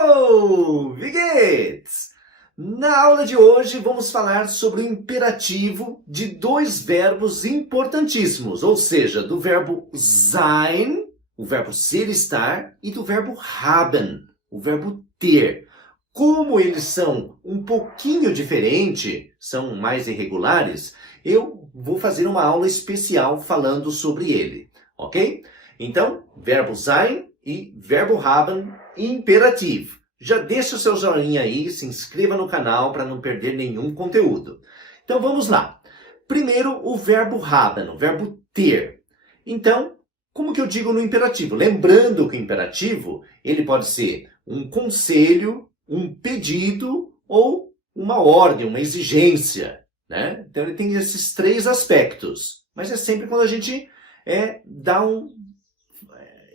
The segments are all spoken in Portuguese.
Hallo, wie geht's? Na aula de hoje vamos falar sobre o imperativo de dois verbos importantíssimos, ou seja, do verbo sein, o verbo ser, estar, e do verbo haben, o verbo ter. Como eles são um pouquinho diferentes, são mais irregulares, eu vou fazer uma aula especial falando sobre ele, ok? Então, verbo sein e verbo haben, imperativo. Já deixa o seu joinha aí, se inscreva no canal para não perder nenhum conteúdo. Então vamos lá. Primeiro, o verbo haben, o verbo ter. Então, como que eu digo no imperativo? Lembrando que o imperativo, ele pode ser um conselho, um pedido ou uma ordem, uma exigência, né? Então ele tem esses três aspectos. Mas é sempre quando a gente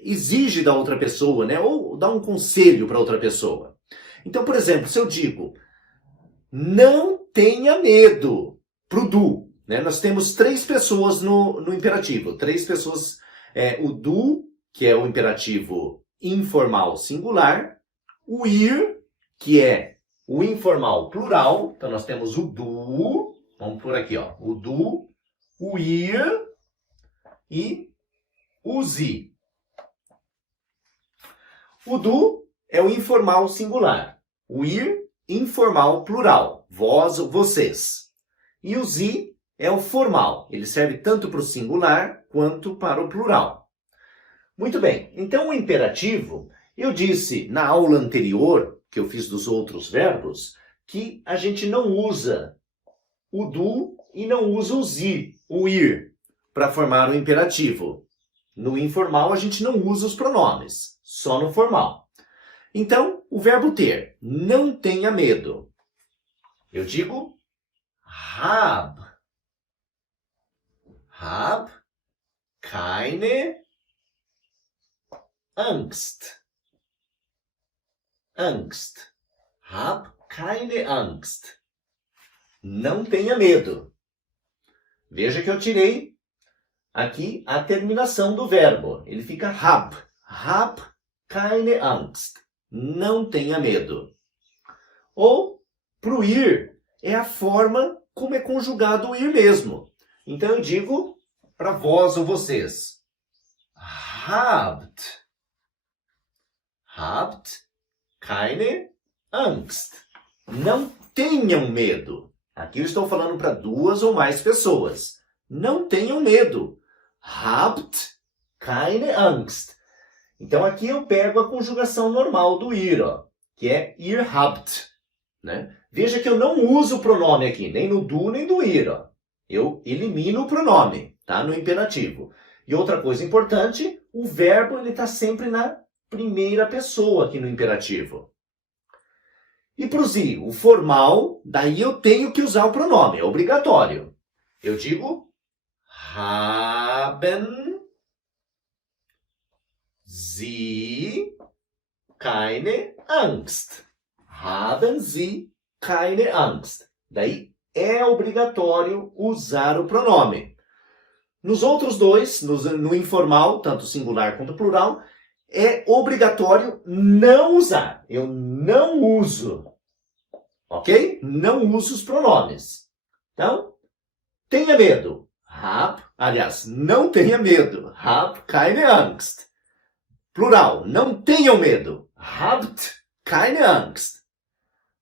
exige da outra pessoa, né? Ou dá um conselho para outra pessoa. Então, por exemplo, se eu digo, não tenha medo, pro du, né? Nós temos três pessoas no imperativo. Três pessoas, o du, que é o imperativo informal singular, o ir, que é o informal plural. Então, nós temos o du, vamos por aqui, ó, o du, o ir e o zi. O du é o informal singular. O ir, informal plural. Vós, vocês. E o zi é o formal. Ele serve tanto para o singular quanto para o plural. Muito bem. Então, o imperativo, eu disse na aula anterior, que eu fiz dos outros verbos, que a gente não usa o du e não usa o zi, o ir, para formar o imperativo. No informal, a gente não usa os pronomes, só no formal. Então, o verbo ter, não tenha medo. Eu digo, hab. Hab keine Angst. Angst. Hab keine Angst. Não tenha medo. Veja que eu tirei aqui a terminação do verbo. Ele fica hab. Hab keine Angst. Não tenha medo. Ou, pro ir, é a forma como é conjugado o ir mesmo. Então eu digo para vós ou vocês. Habt. Habt keine Angst. Não tenham medo. Aqui eu estou falando para duas ou mais pessoas. Não tenham medo. Habt keine Angst. Então aqui eu pego a conjugação normal do ir, ó, que é ihr habt, né? Veja que eu não uso o pronome aqui, nem no du, nem do ir, ó. Eu elimino o pronome, tá? No imperativo. E outra coisa importante, o verbo ele está sempre na primeira pessoa aqui no imperativo. E para o zi, o formal, daí eu tenho que usar o pronome, é obrigatório. Eu digo haben Sie keine Angst. Haben Sie keine Angst. Daí é obrigatório usar o pronome. Nos outros dois, no informal, tanto singular quanto plural, é obrigatório não usar. Eu não uso. Ok? Não uso os pronomes. Então, tenha medo. Não tenha medo. Hab keine Angst. Plural, não tenham medo. Habt keine Angst.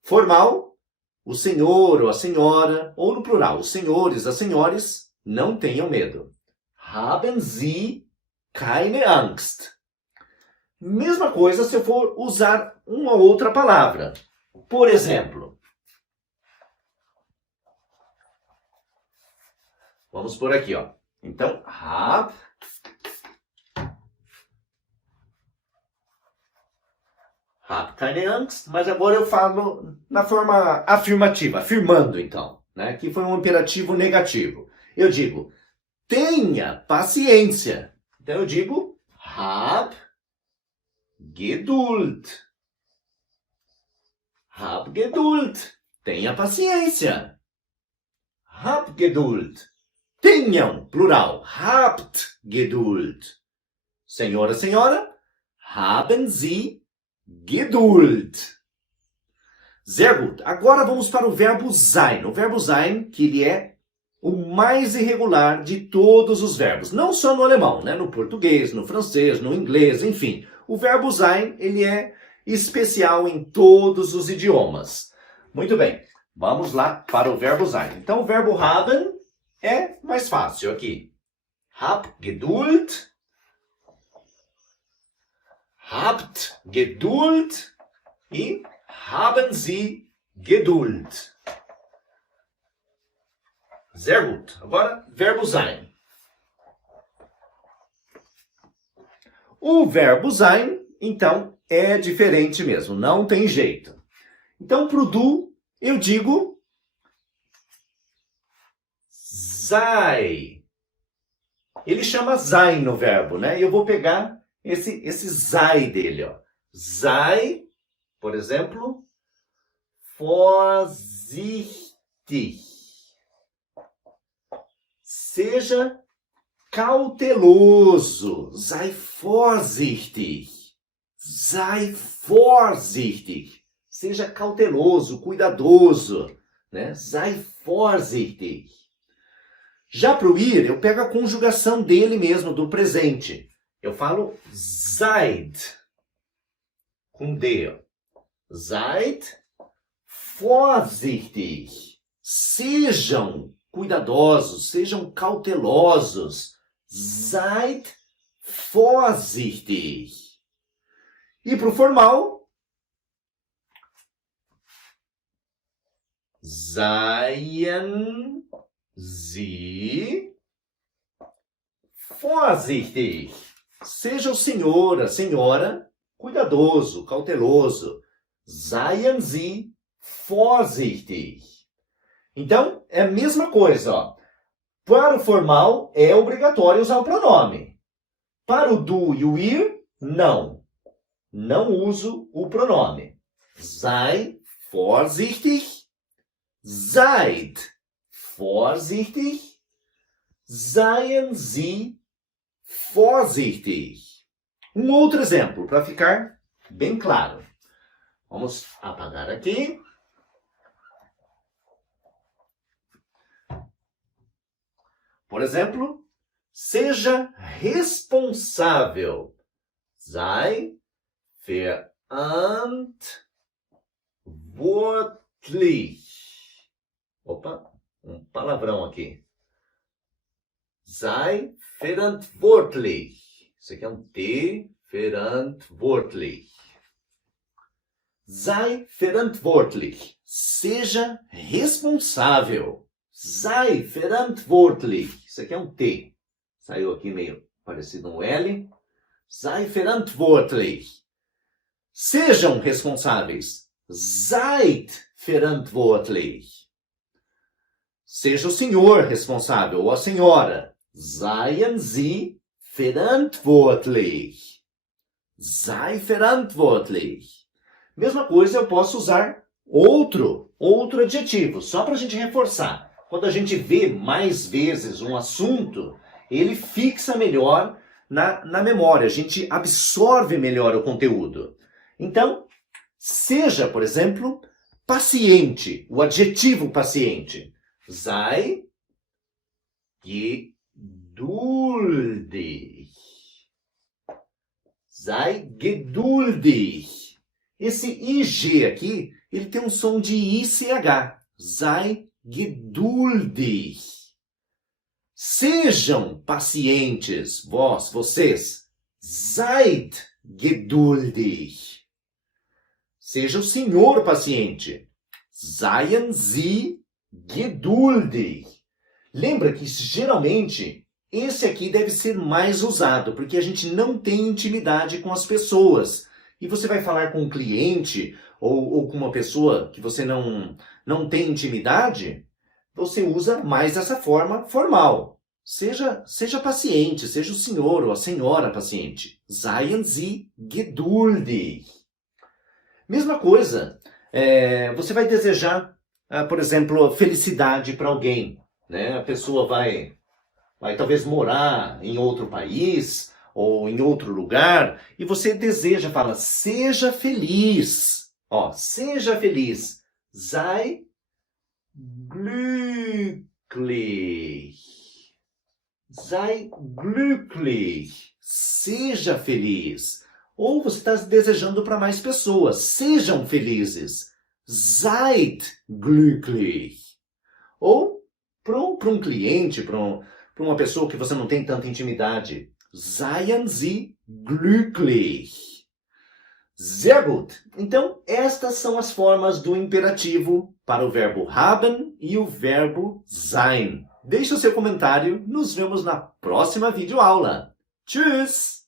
Formal, o senhor ou a senhora, ou no plural, os senhores, as senhores, não tenham medo. Haben Sie keine Angst. Mesma coisa se eu for usar uma outra palavra. Por exemplo, vamos por aqui, ó. Então, hab keine Angst, mas agora eu falo na forma afirmativa, afirmando então, né? Que foi um imperativo negativo. Eu digo, tenha paciência. Então eu digo, hab Geduld. Hab Geduld. Tenha paciência. Hab Geduld. Tenham, plural, habt Geduld. Senhora, senhora, haben Sie Geduld. Sehr gut. Agora vamos para o verbo sein. O verbo sein, que ele é o mais irregular de todos os verbos. Não só no alemão, né? No português, no francês, no inglês, enfim. O verbo sein, ele é especial em todos os idiomas. Muito bem. Vamos lá para o verbo sein. Então, o verbo haben é mais fácil aqui. Hab Geduld. Habt Geduld. E haben Sie Geduld. Sehr gut. Agora, verbo sein. O verbo sein, então, é diferente mesmo. Não tem jeito. Então, para o do, eu digo sei. Ele chama sein no verbo, né? E eu vou pegar esse sei dele, ó. Sei, por exemplo, vorsichtig. Seja cauteloso. Sei vorsichtig. Sei vorsichtig. Seja cauteloso, cuidadoso, né? Sei vorsichtig. Já para o ir, eu pego a conjugação dele mesmo, do presente. Eu falo seid, com D. Seid vorsichtig. Sejam cuidadosos, sejam cautelosos. Seid vorsichtig. E para o formal, seien Sie vorsichtig. Seja o senhor, a senhora, cuidadoso, cauteloso. Seien Sie vorsichtig. Então, é a mesma coisa, ó. Para o formal, é obrigatório usar o pronome. Para o do e o ir, não. Não uso o pronome. Sei vorsichtig. Seid vorsichtig. Seien Sie vorsichtig. Um outro exemplo, para ficar bem claro. Vamos apagar aqui. Por exemplo, seja responsável. Sei verantwortlich. Opa, um palavrão aqui. Sei verantwortlich. Isso aqui é um T, verantwortlich. Sei verantwortlich. Seja responsável. Sei verantwortlich. Isso aqui é um T. Saiu aqui meio parecido um L. Sei verantwortlich. Sejam responsáveis. Seid verantwortlich. Seja o senhor responsável ou a senhora. Seien Sie verantwortlich. Sei verantwortlich. Mesma coisa, eu posso usar outro adjetivo, só para a gente reforçar. Quando a gente vê mais vezes um assunto, ele fixa melhor na memória, a gente absorve melhor o conteúdo. Então, seja, por exemplo, paciente, o adjetivo paciente. Sei geduldig. Sei geduldig. Esse IG aqui, ele tem um som de ICH. Sei geduldig. Sejam pacientes, vocês. Seid geduldig. Seja o senhor paciente. Seien Sie geduldig. Lembra que geralmente esse aqui deve ser mais usado, porque a gente não tem intimidade com as pessoas. E você vai falar com um cliente ou com uma pessoa que você não tem intimidade, você usa mais essa forma formal. Seja paciente, seja o senhor ou a senhora paciente. Seien Sie geduldig. Mesma coisa, você vai desejar, por exemplo, felicidade para alguém, né? A pessoa vai talvez morar em outro país, ou em outro lugar e você deseja, fala, seja feliz. Ó, seja feliz. Sei glücklich. Sei glücklich. Seja feliz. Ou você está desejando para mais pessoas. Sejam felizes. Seid glücklich. Ou para um cliente, para uma pessoa que você não tem tanta intimidade. Seien Sie glücklich. Sehr gut. Então, estas são as formas do imperativo para o verbo haben e o verbo sein. Deixe o seu comentário. Nos vemos na próxima videoaula. Tschüss!